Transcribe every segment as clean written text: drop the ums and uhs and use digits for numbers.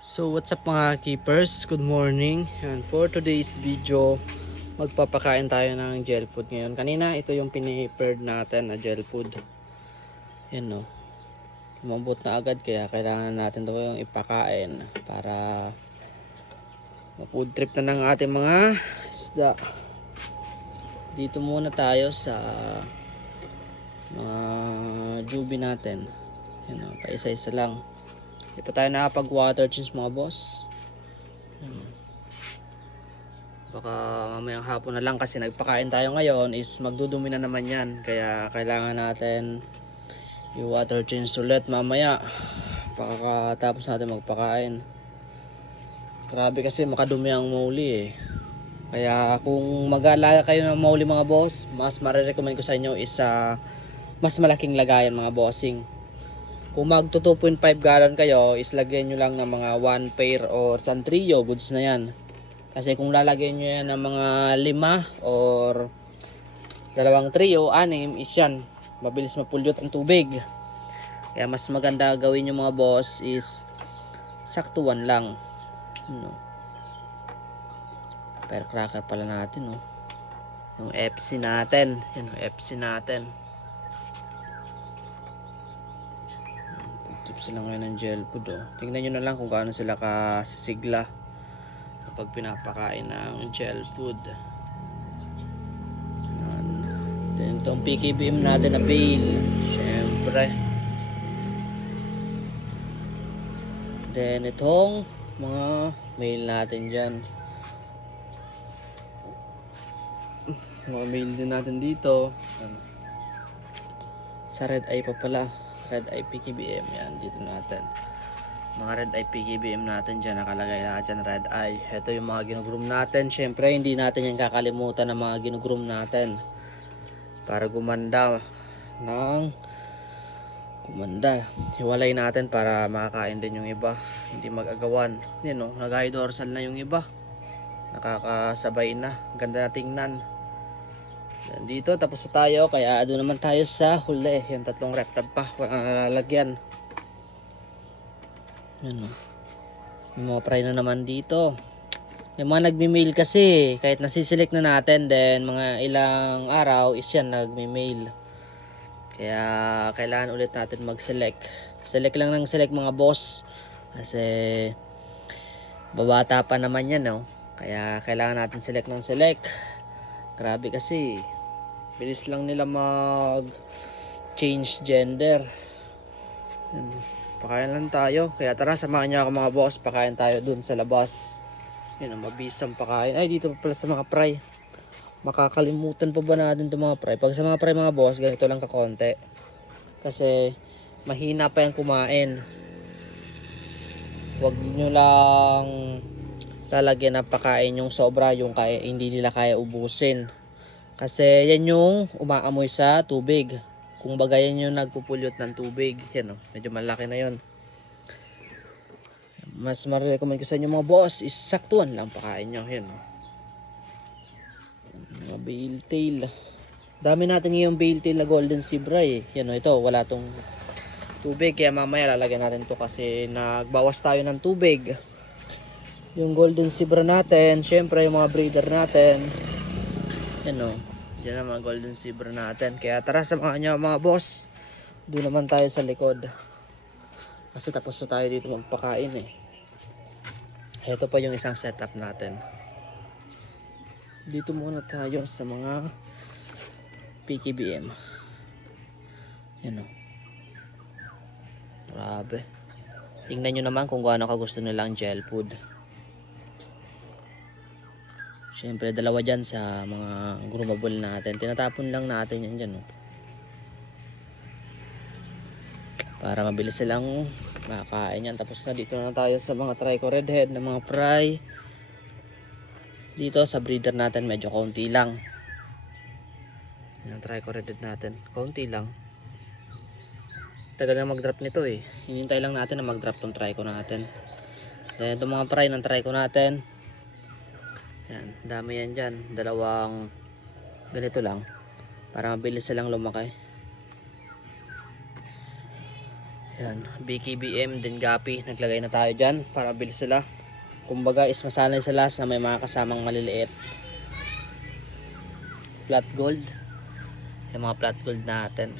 So what's up mga keepers, good morning. And for today's video, magpapakain tayo ng gel food ngayon. Kanina ito yung piniperd natin na gel food. Yan no, lumambot na agad kaya kailangan natin ito yung ipakain para ma-food trip na ng ating mga isda. Dito muna tayo sa mga jubi natin. Yan no, paisa-isa lang. Hindi pa tayo nakapag water change mga boss. Baka mamayang hapon na lang kasi nagpakain tayo ngayon is magdudumi na naman yan. Kaya kailangan natin i-water change ulit mamaya pagkatapos natin magpakain. Grabe kasi makadumi ang mauli eh. Kaya kung mag-aalaga kayo ng mauli mga boss, mas marirecommend ko sa inyo is mas malaking lagayan mga bossing. Kung mag 2.5 gallon kayo, is lagyan nyo lang ng mga 1 pair or isang trio, goods na yan. Kasi kung lalagyan nyo yan ng mga 5 or dalawang trio, 6 is yan. Mabilis mapulyot ang tubig. Kaya mas maganda gawin nyo mga boss is saktuan lang. No. Firecracker pala natin. No. Yung FC natin. Yung FC natin. Tip sila ngayon ng gel food. Oh. Tingnan nyo na lang kung gaano sila kasisigla kapag pinapakain ng gel food. Then itong PKBM natin na bale, syempre. Then itong mga mail natin dyan, mga mail din natin dito. Sa red eye pa pala, red eye PKBM yan dito natin. Mga red eye PKBM natin dyan, nakalagay lahat dyan red eye. Ito yung mga ginugroom natin. Syempre hindi natin yan kakalimutan ng mga ginugroom natin para gumanda. Hiwalay natin para makakain din yung iba, hindi mag-agawan. Yan o, nag-high dorsal na yung iba, nakakasabay na, ganda na tingnan. Dito tapos na tayo, kaya doon naman tayo sa huli. Yung tatlong reptab pa, walang nalalagyan. Yan o, yung mga fry na naman dito. Yung mga nagme-mail kasi, kahit nasiselect na natin, then mga ilang araw is yan nagme-mail. Kaya kailangan ulit natin mag-select. Select lang ng select mga boss. Kasi babata pa naman yan, no? Kaya kailangan natin select ng select. Grabe kasi. Bilis lang nila mag-change gender. Pakain lang tayo. Kaya tara, samahan niyo ako mga boss. Pakain tayo dun sa labas. Yun, mabisang pakain. Ay, dito pa pala sa mga fry. Makakalimutan pa ba natin itong mga fry? Pag sa mga fry mga boss, ganito lang kakonti. Kasi mahina pa yan kumain. Huwag nyo lang lalagyan ng pakain yung sobra, yung kaya, hindi nila kaya ubusin. Kasi yan yung umaamoy sa tubig. Kung baga yan yung nagpupulyot ng tubig. Yan o, medyo malaki na yun. Mas marirecommend ko sa inyo mga boss, is saktuan lang pakain nyo. Yan o, mga bale tail. Dami natin yung bale tail na golden zebra eh. Yan o, ito wala tong tubig, kaya mamaya lalagyan natin to kasi nagbawas tayo ng tubig. Yung golden zebra natin, syempre yung mga breeder natin. Yan o, yan ang mga golden zebra natin. Kaya tara, samahan nyo mga boss. Doon naman tayo sa likod. Kasi tapos na tayo dito magpakain eh. Ito pa yung isang setup natin. Dito muna tayo sa mga PKBM. Yan o. Grabe. Tingnan nyo naman kung gaano kagusto nilang gel food. Siyempre dalawa dyan sa mga groomable natin. Tinatapon lang natin yan dyan. Para mabilis silang makakain yan. Tapos na dito na tayo sa mga trico redhead na mga fry. Dito sa breeder natin medyo konti lang. Yung trico redhead natin, konti lang. Tagal na mag-drop nito eh. Hinintay lang natin na mag-drop tong trico natin. Then itong mga fry ng trico natin. Yan, dami yan dyan. Dalawang ganito lang. Para mabilis silang lumaki. Yan, BKBM, then Gapi, naglagay na tayo dyan para mabilis sila. Kumbaga is masanay sila sa may mga kasamang maliliit. Flat gold, yung mga flat gold natin.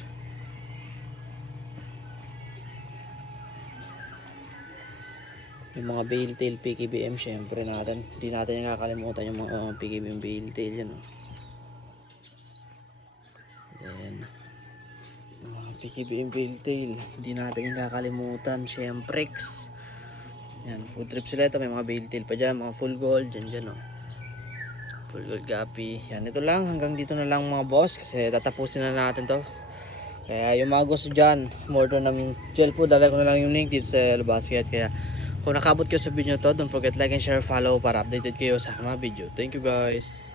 Yung mga bale tail PKBM syempre natin, hindi natin yung kakalimutan yung mga PKBM bale tail yan. Then yung mga PKBM bale tail, hindi natin yung kakalimutan syempre. Yan, food trip sila ito, may mga bale tail pa dyan, mga full gold dyan full gold Gapi. Yan, ito lang, hanggang dito na lang mga boss, kasi tatapusin na natin to. Kaya yung mga gusto dyan, order ng gel food, dala ko na lang yung link dito sa basket. Kaya kung nakabot kayo sa video to, don't forget like and share, follow para updated kayo sa mga video. Thank you guys.